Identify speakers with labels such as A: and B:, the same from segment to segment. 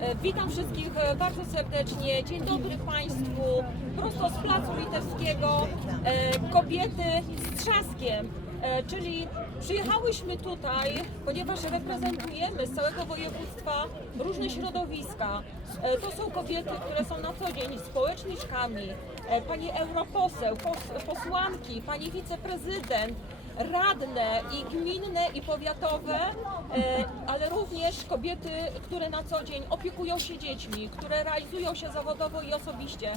A: E, Witam wszystkich e, bardzo serdecznie. Dzień dobry Państwu. Prosto z Placu Litewskiego. e, Kobiety z trzaskiem. Czyli przyjechałyśmy tutaj, ponieważ reprezentujemy z całego województwa różne środowiska. To są kobiety, które są na co dzień społeczniczkami, pani europoseł, pos- posłanki, pani wiceprezydent, radne i gminne i powiatowe, również kobiety, które na co dzień opiekują się dziećmi, które realizują się zawodowo i osobiście.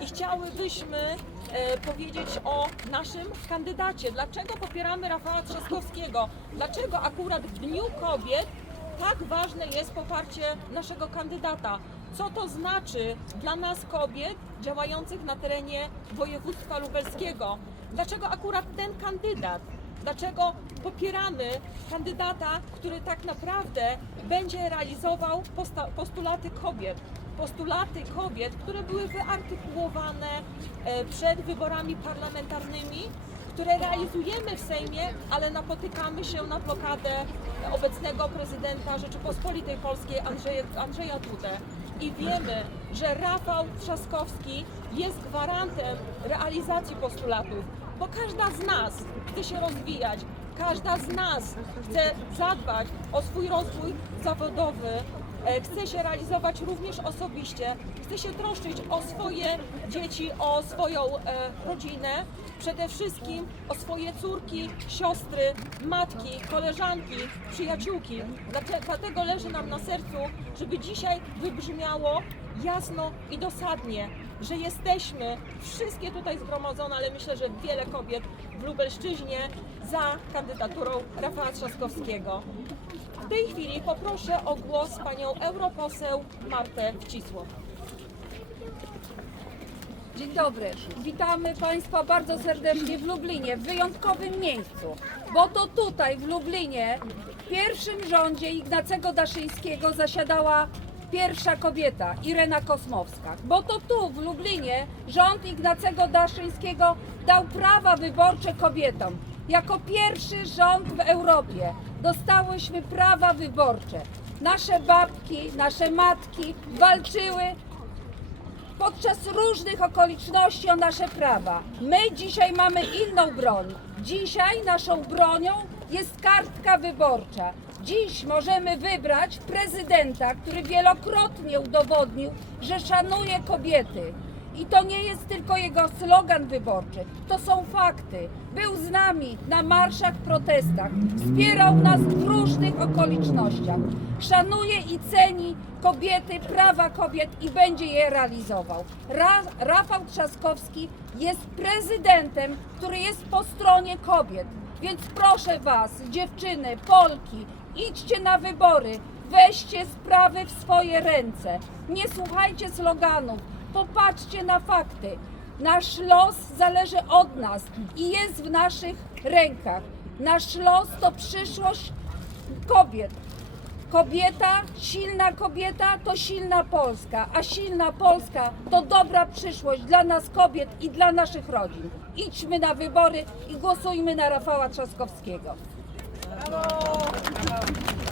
A: I chciałybyśmy e, powiedzieć o naszym kandydacie. Dlaczego popieramy Rafała Trzaskowskiego? Dlaczego akurat w Dniu Kobiet tak ważne jest poparcie naszego kandydata. Co to znaczy dla nas kobiet działających na terenie województwa lubelskiego? Dlaczego akurat ten kandydat? Dlaczego popieramy kandydata, który tak naprawdę będzie realizował postulaty kobiet? Postulaty kobiet, które były wyartykułowane e, przed wyborami parlamentarnymi, które realizujemy w Sejmie, ale napotykamy się na blokadę obecnego prezydenta Rzeczypospolitej Polskiej Andrzeja, Andrzeja Dudę. I wiemy, że Rafał Trzaskowski jest gwarantem realizacji postulatów, bo każda z nas chce się rozwijać, każda z nas chce zadbać o swój rozwój zawodowy, e, chce się realizować również osobiście, chce się troszczyć o swoje dzieci, o swoją e, rodzinę, przede wszystkim o swoje córki, siostry, matki, koleżanki, przyjaciółki. Dlate- Dlatego leży nam na sercu, żeby dzisiaj wybrzmiało jasno i dosadnie, że jesteśmy wszystkie tutaj zgromadzone, ale myślę, że wiele kobiet w Lubelszczyźnie za kandydaturą Rafała Trzaskowskiego. W tej chwili poproszę o głos panią europoseł Martę Wcisło.
B: Dzień dobry. Witamy Państwa bardzo serdecznie w Lublinie, w wyjątkowym miejscu, bo to tutaj w Lublinie w pierwszym rządzie Ignacego Daszyńskiego zasiadała pierwsza kobieta, Irena Kosmowska. Bo to tu w Lublinie rząd Ignacego Daszyńskiego dał prawa wyborcze kobietom. Jako pierwszy rząd w Europie dostałyśmy prawa wyborcze. Nasze babki, nasze matki walczyły podczas różnych okoliczności o nasze prawa. My dzisiaj mamy inną broń. Dzisiaj naszą bronią jest kartka wyborcza. Dziś możemy wybrać prezydenta, który wielokrotnie udowodnił, że szanuje kobiety. I to nie jest tylko jego slogan wyborczy, to są fakty. Był z nami na marszach, protestach, wspierał nas w różnych okolicznościach. Szanuje i ceni kobiety, prawa kobiet i będzie je realizował. Ra Rafał Trzaskowski jest prezydentem, który jest po stronie kobiet. Więc proszę Was, dziewczyny, Polki, idźcie na wybory, weźcie sprawy w swoje ręce. Nie słuchajcie sloganów, popatrzcie na fakty. Nasz los zależy od nas i jest w naszych rękach. Nasz los to przyszłość kobiet. Kobieta, silna kobieta to silna Polska, a silna Polska to dobra przyszłość dla nas kobiet i dla naszych rodzin. Idźmy na wybory i głosujmy na Rafała Trzaskowskiego. なるほど。